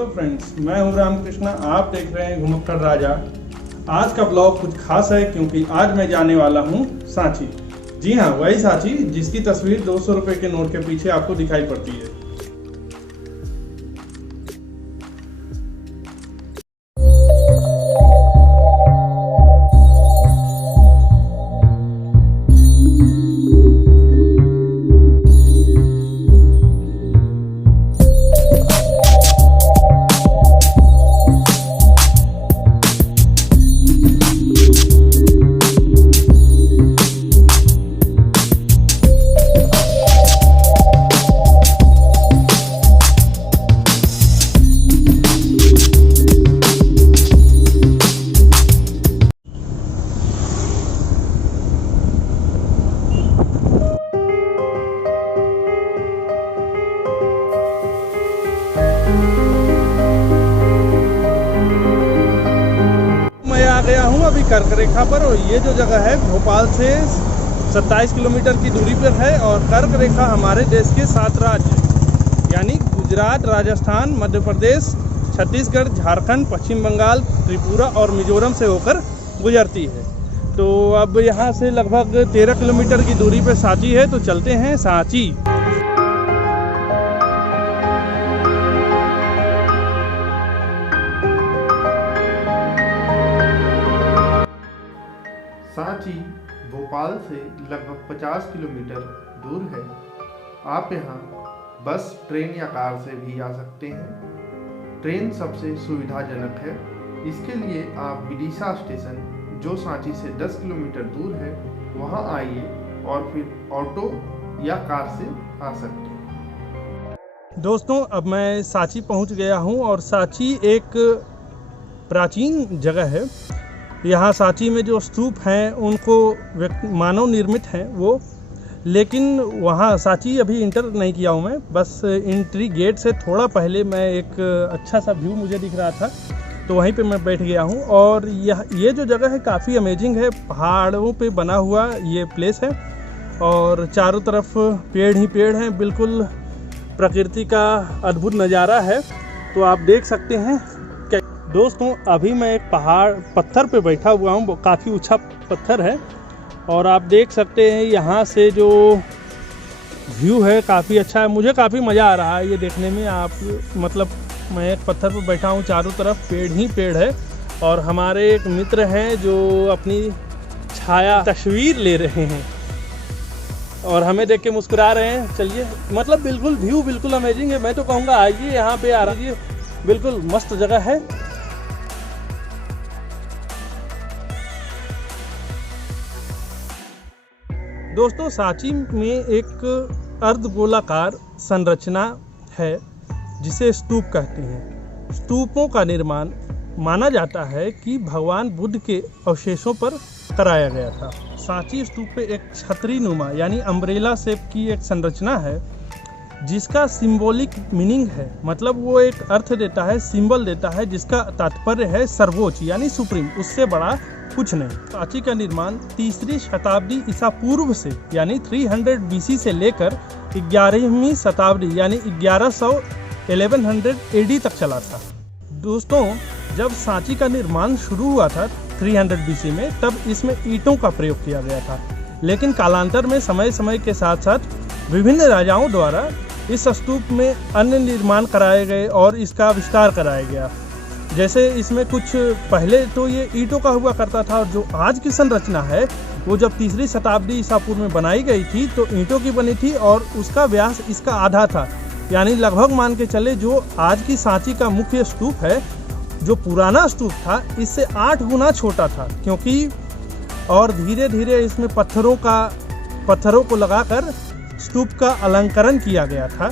Hello friends, मैं हूं रामकृष्णा। आप देख रहे हैं घुमक्कड़ राजा। आज का ब्लॉग कुछ खास है क्योंकि आज मैं जाने वाला हूं सांची। जी हां, वही सांची जिसकी तस्वीर 200 रुपए के नोट के पीछे आपको दिखाई पड़ती है। गया हूँ अभी कर्क रेखा पर, और ये जो जगह है भोपाल से 27 किलोमीटर की दूरी पर है। और कर्क रेखा हमारे देश के 7 राज्य यानी गुजरात, राजस्थान, मध्य प्रदेश, छत्तीसगढ़, झारखंड, पश्चिम बंगाल, त्रिपुरा और मिजोरम से होकर गुजरती है। तो अब यहाँ से लगभग 13 किलोमीटर की दूरी पर सांची है, तो चलते हैं सांची। सांची भोपाल से लगभग 50 किलोमीटर दूर है। आप यहाँ बस, ट्रेन या कार से भी आ सकते हैं। ट्रेन सबसे सुविधाजनक है। इसके लिए आप विदिशा स्टेशन, जो सांची से 10 किलोमीटर दूर है, वहाँ आइए और फिर ऑटो या कार से आ सकते हैं। दोस्तों, अब मैं सांची पहुँच गया हूँ और सांची एक प्राचीन जगह है। यहाँ सांची में जो स्तूप हैं उनको मानव निर्मित हैं वो, लेकिन वहाँ सांची अभी इंटर नहीं किया हूँ मैं। बस एंट्री गेट से थोड़ा पहले मैं एक अच्छा सा व्यू मुझे दिख रहा था, तो वहीं पे मैं बैठ गया हूँ। और ये जो जगह है काफ़ी अमेजिंग है। पहाड़ों पे बना हुआ ये प्लेस है और चारों तरफ पेड़ ही पेड़ हैं। बिल्कुल प्रकृति का अद्भुत नज़ारा है, तो आप देख सकते हैं। दोस्तों, अभी मैं एक पत्थर पे बैठा हुआ हूँ, काफ़ी ऊंचा पत्थर है और आप देख सकते हैं यहाँ से जो व्यू है काफ़ी अच्छा है। मुझे काफ़ी मज़ा आ रहा है ये देखने में। मैं एक पत्थर पे बैठा हूँ, चारों तरफ पेड़ ही पेड़ है और हमारे एक मित्र हैं जो अपनी छाया तस्वीर ले रहे हैं और हमें देख के मुस्कुरा रहे हैं। चलिए, बिल्कुल व्यू बिल्कुल अमेजिंग है। मैं तो कहूँगा आइए, यहाँ पे आ रही है, बिल्कुल मस्त जगह है। दोस्तों, सांची में एक अर्धगोलाकार संरचना है जिसे स्तूप कहते हैं। स्तूपों का निर्माण माना जाता है कि भगवान बुद्ध के अवशेषों पर कराया गया था। सांची स्तूप पे एक छतरी नुमा यानी अम्ब्रेला शेप की एक संरचना है जिसका सिंबॉलिक मीनिंग है। वो एक अर्थ देता है, सिंबल देता है, जिसका तात्पर्य है सर्वोच्च यानी सुप्रीम, उससे बड़ा कुछ नहीं। सांची का निर्माण 3री शताब्दी ईसा पूर्व से यानी 300 BC से लेकर 11वीं शताब्दी यानी 1100 AD तक चला था। दोस्तों, जब सांची का निर्माण शुरू हुआ था 300 BC में, तब इसमें ईंटों का प्रयोग किया गया था। लेकिन कालांतर में समय समय के साथ साथ विभिन्न राजाओं द्वारा इस स्तूप में अन्य निर्माण कराए गए और इसका विस्तार कराया गया। जैसे इसमें कुछ पहले तो ये ईंटों का हुआ करता था, और जो आज की संरचना है वो जब 3री शताब्दी ईसा पूर्व में बनाई गई थी तो ईंटों की बनी थी और उसका व्यास इसका आधा था। यानी लगभग मान के चले जो आज की सांची का मुख्य स्तूप है, जो पुराना स्तूप था, इससे 8 गुना छोटा था। क्योंकि और धीरे धीरे इसमें पत्थरों को लगाकर स्तूप का अलंकरण किया गया था।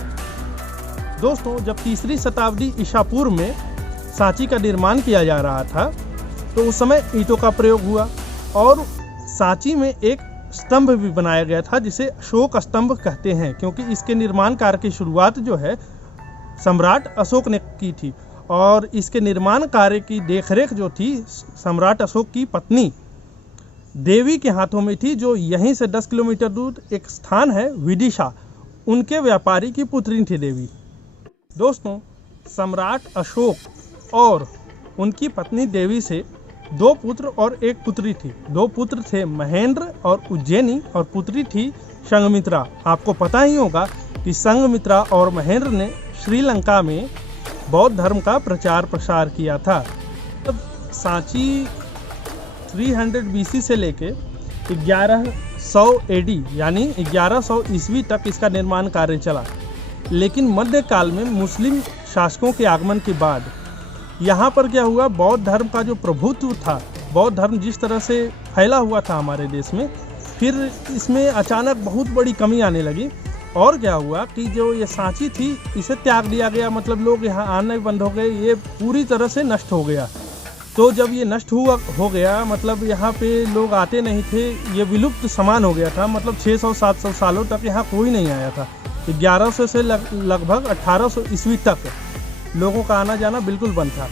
दोस्तों, जब 3री शताब्दी ईसा पूर्व में सांची का निर्माण किया जा रहा था तो उस समय ईंटों का प्रयोग हुआ और सांची में एक स्तंभ भी बनाया गया था जिसे अशोक स्तंभ कहते हैं, क्योंकि इसके निर्माण कार्य की शुरुआत जो है सम्राट अशोक ने की थी और इसके निर्माण कार्य की देखरेख जो थी सम्राट अशोक की पत्नी देवी के हाथों में थी, जो यहीं से 10 किलोमीटर दूर एक स्थान है विदिशा, उनके व्यापारी की पुत्री थी देवी। दोस्तों, सम्राट अशोक और उनकी पत्नी देवी से 2 पुत्र और 1 पुत्री थी। 2 पुत्र थे महेंद्र और उज्जैनी और पुत्री थी संघमित्रा। आपको पता ही होगा कि संघमित्रा और महेंद्र ने श्रीलंका में बौद्ध धर्म का प्रचार प्रसार किया था। तब सांची 300 BC से लेके 1100 AD यानी 1100 ईस्वी तक इसका निर्माण कार्य चला। लेकिन मध्यकाल में मुस्लिम शासकों के आगमन के बाद यहाँ पर क्या हुआ, बौद्ध धर्म का जो प्रभुत्व था, बौद्ध धर्म जिस तरह से फैला हुआ था हमारे देश में, फिर इसमें अचानक बहुत बड़ी कमी आने लगी। और क्या हुआ कि जो ये सांची थी इसे त्याग दिया गया, मतलब लोग यहाँ आने बंद हो गए, ये पूरी तरह से नष्ट हो गया। तो जब ये नष्ट हो गया, मतलब यहाँ पे लोग आते नहीं थे, ये विलुप्त समान हो गया था। मतलब 600-700 सालों तक यहाँ कोई नहीं आया था। 1100 से लगभग 1800 ईस्वी तक लोगों का आना जाना बिल्कुल बंद था।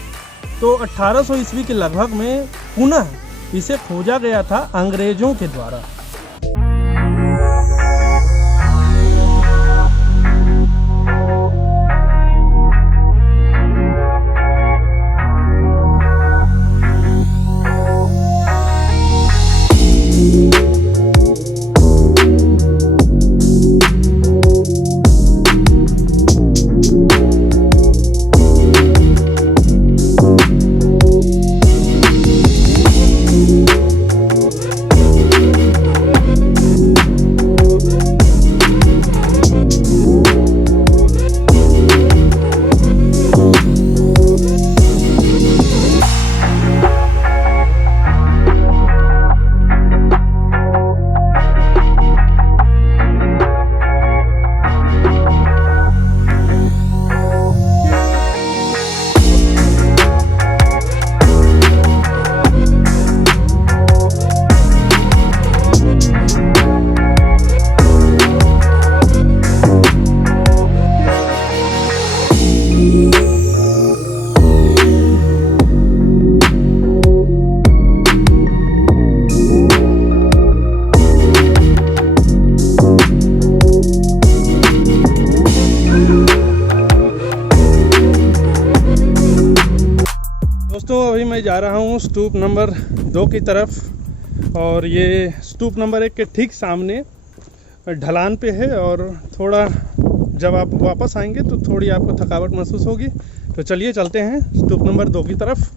तो 1800 ईस्वी के लगभग में पुनः इसे खोजा गया था अंग्रेजों के द्वारा। दोस्तों अभी मैं जा रहा हूँ स्तूप नंबर 2 की तरफ, और ये स्तूप नंबर 1 के ठीक सामने ढलान पे है, और थोड़ा जब आप वापस आएंगे तो थोड़ी आपको थकावट महसूस होगी। तो चलिए चलते हैं स्तूप नंबर 2 की तरफ।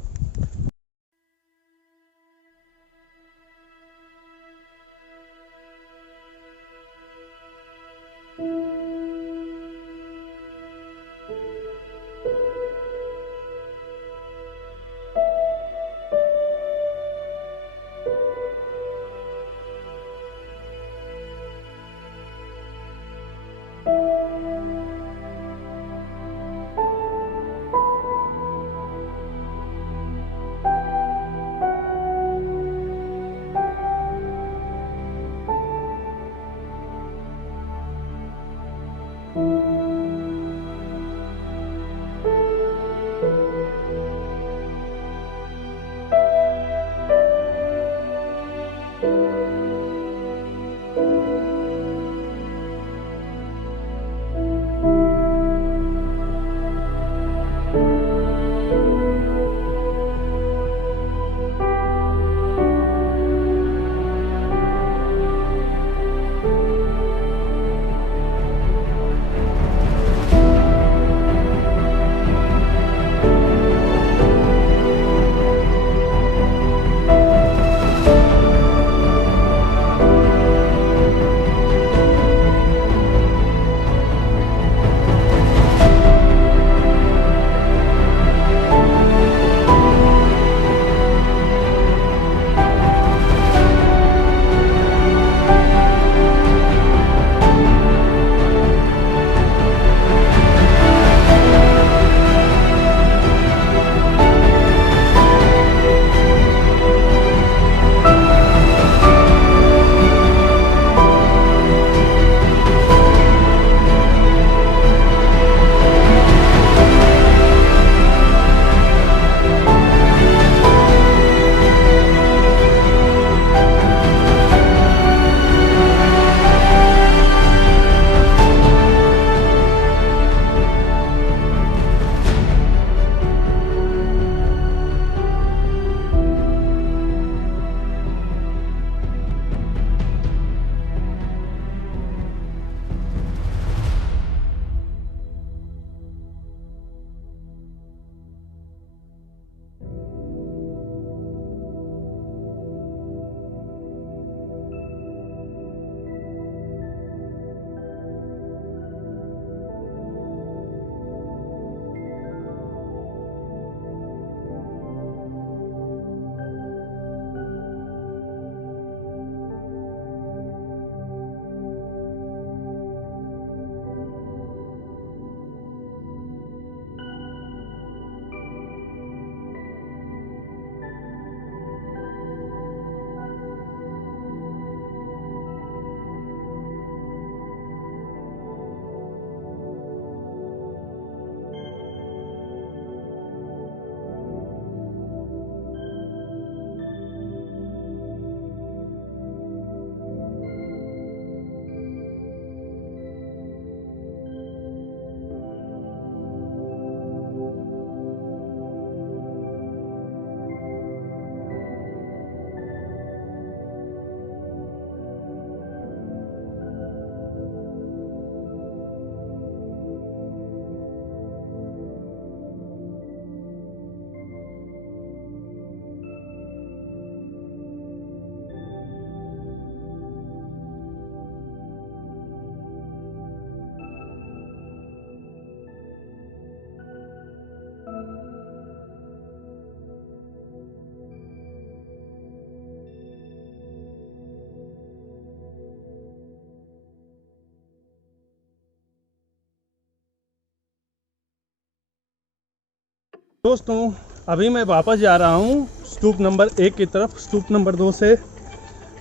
दोस्तों अभी मैं वापस जा रहा हूँ स्तूप नंबर 1 की तरफ। स्तूप नंबर 2 से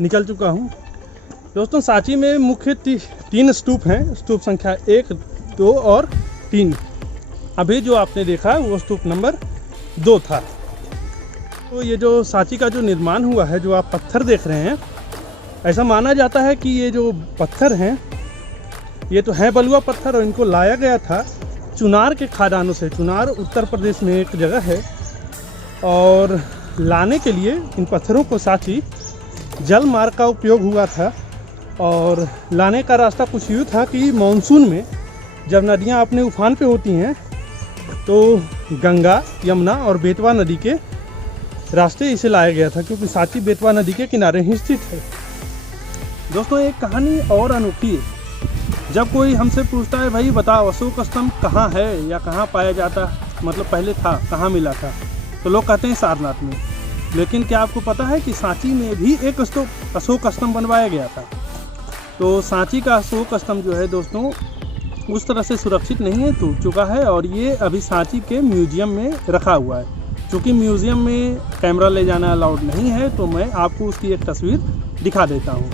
निकल चुका हूँ। दोस्तों सांची में मुख्य 3 स्तूप हैं, स्तूप संख्या 1, 2 और 3। अभी जो आपने देखा वो स्तूप नंबर 2 था। तो ये जो सांची का जो निर्माण हुआ है, जो आप पत्थर देख रहे हैं, ऐसा माना जाता है कि ये जो पत्थर हैं ये तो हैं बलुआ पत्थर, और इनको लाया गया था चुनार के खादानों से। चुनार उत्तर प्रदेश में एक जगह है, और लाने के लिए इन पत्थरों को सांची जल मार्ग का उपयोग हुआ था। और लाने का रास्ता कुछ यूँ था कि मानसून में जब नदियाँ अपने उफान पे होती हैं तो गंगा, यमुना और बेतवा नदी के रास्ते इसे लाया गया था, क्योंकि सांची बेतवा नदी के किनारे ही स्थित है। दोस्तों एक कहानी और अनोखी है। जब कोई हमसे पूछता है भाई बताओ अशोक स्तंभ कहाँ है या कहाँ पाया जाता, मतलब पहले था, कहाँ मिला था, तो लोग कहते हैं सारनाथ में। लेकिन क्या आपको पता है कि सांची में भी एक अशोक स्तंभ बनवाया गया था। तो सांची का अशोक स्तंभ जो है दोस्तों उस तरह से सुरक्षित नहीं है, टूट चुका है, और ये अभी सांची के म्यूजियम में रखा हुआ है। चूँकि म्यूजियम में कैमरा ले जाना अलाउड नहीं है, तो मैं आपको उसकी एक तस्वीर दिखा देता हूँ।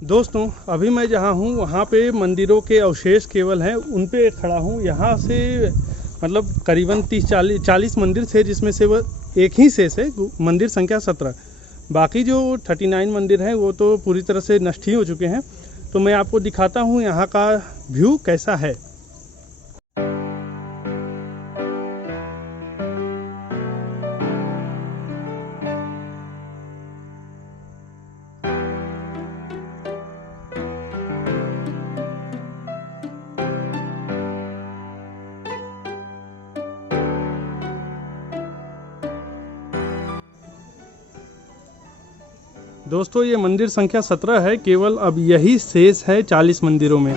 दोस्तों अभी मैं जहाँ हूँ वहाँ पे मंदिरों के अवशेष केवल हैं, उन पे खड़ा हूँ। यहाँ से मतलब करीबन 30-40 मंदिर थे, जिसमें से वह एक ही शेष है, मंदिर संख्या 17। बाकी जो 39 मंदिर हैं वो तो पूरी तरह से नष्ट ही हो चुके हैं। तो मैं आपको दिखाता हूँ यहाँ का व्यू कैसा है। दोस्तों ये मंदिर संख्या 17 है, केवल अब यही शेष है 40 मंदिरों में।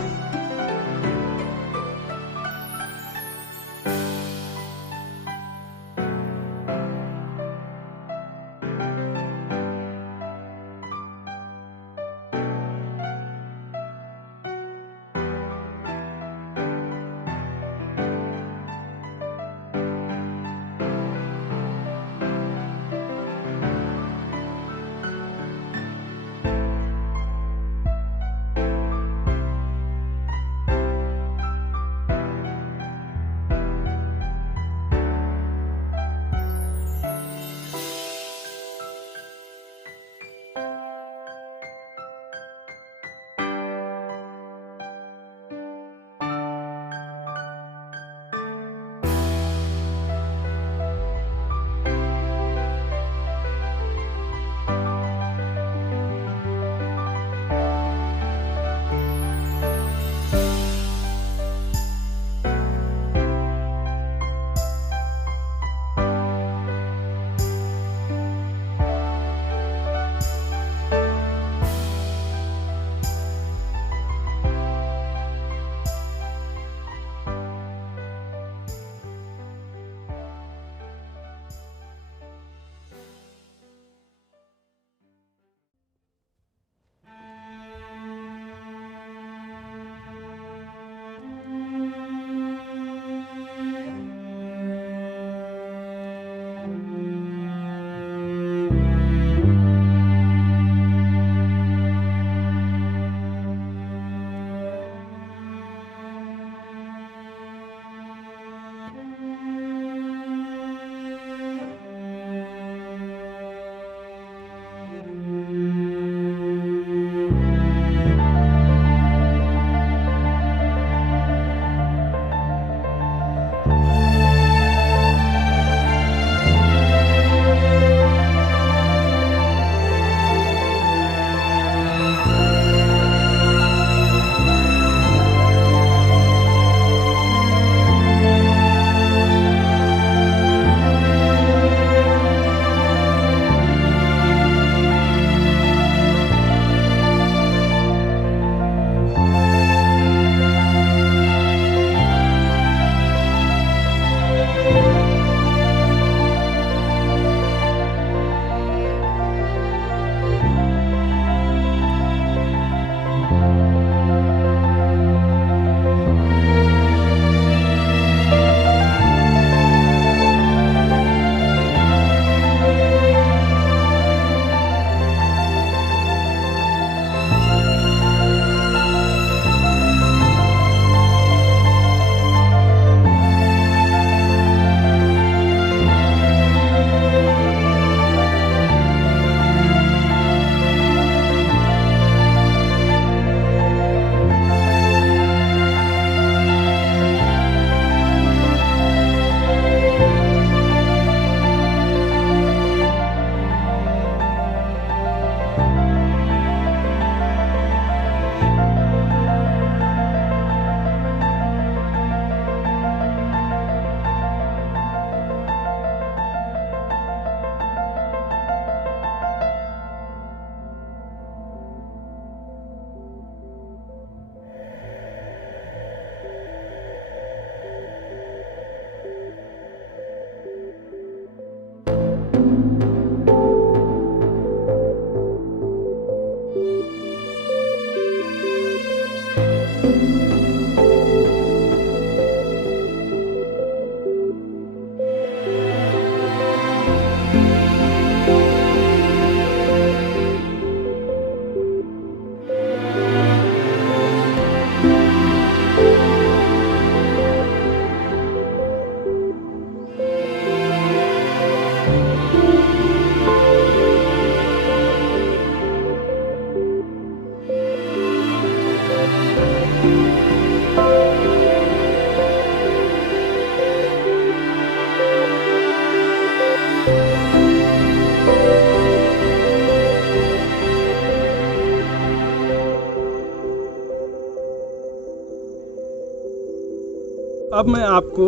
अब मैं आपको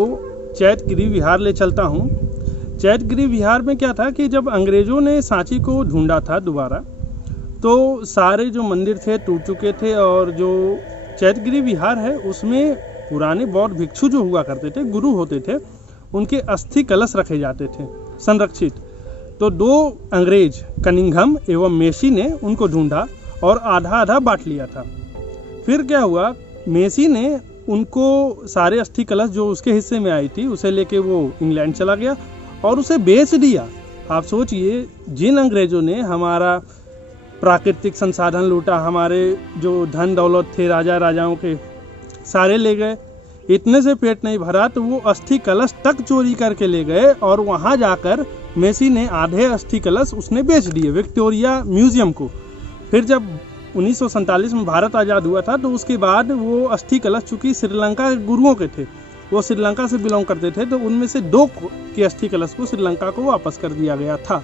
चैतगिरी विहार ले चलता हूँ। चैतगिरी विहार में क्या था कि जब अंग्रेज़ों ने सांची को ढूंढा था दोबारा, तो सारे जो मंदिर थे टूट चुके थे, और जो चैतगिरी विहार है उसमें पुराने बौद्ध भिक्षु जो हुआ करते थे, गुरु होते थे, उनके अस्थि कलश रखे जाते थे संरक्षित। तो 2 अंग्रेज कनिंघम एवं मेसी ने उनको ढूंढा और आधा आधा बांट लिया था। फिर क्या हुआ, मेसी ने उनको सारे अस्थि कलश जो उसके हिस्से में आई थी उसे लेके वो इंग्लैंड चला गया और उसे बेच दिया। आप सोचिए, जिन अंग्रेज़ों ने हमारा प्राकृतिक संसाधन लूटा, हमारे जो धन दौलत थे राजा राजाओं के, सारे ले गए। इतने से पेट नहीं भरा तो वो अस्थि कलश तक चोरी करके ले गए, और वहाँ जाकर मेसी ने आधे अस्थि कलश उसने बेच दिए विक्टोरिया म्यूजियम को। फिर जब 1947 में भारत आज़ाद हुआ था, तो उसके बाद वो अस्थि कलश चूँकि श्रीलंका के गुरुओं के थे, वो श्रीलंका से बिलोंग करते थे, तो उनमें से 2 के अस्थि कलश को श्रीलंका को वापस कर दिया गया था।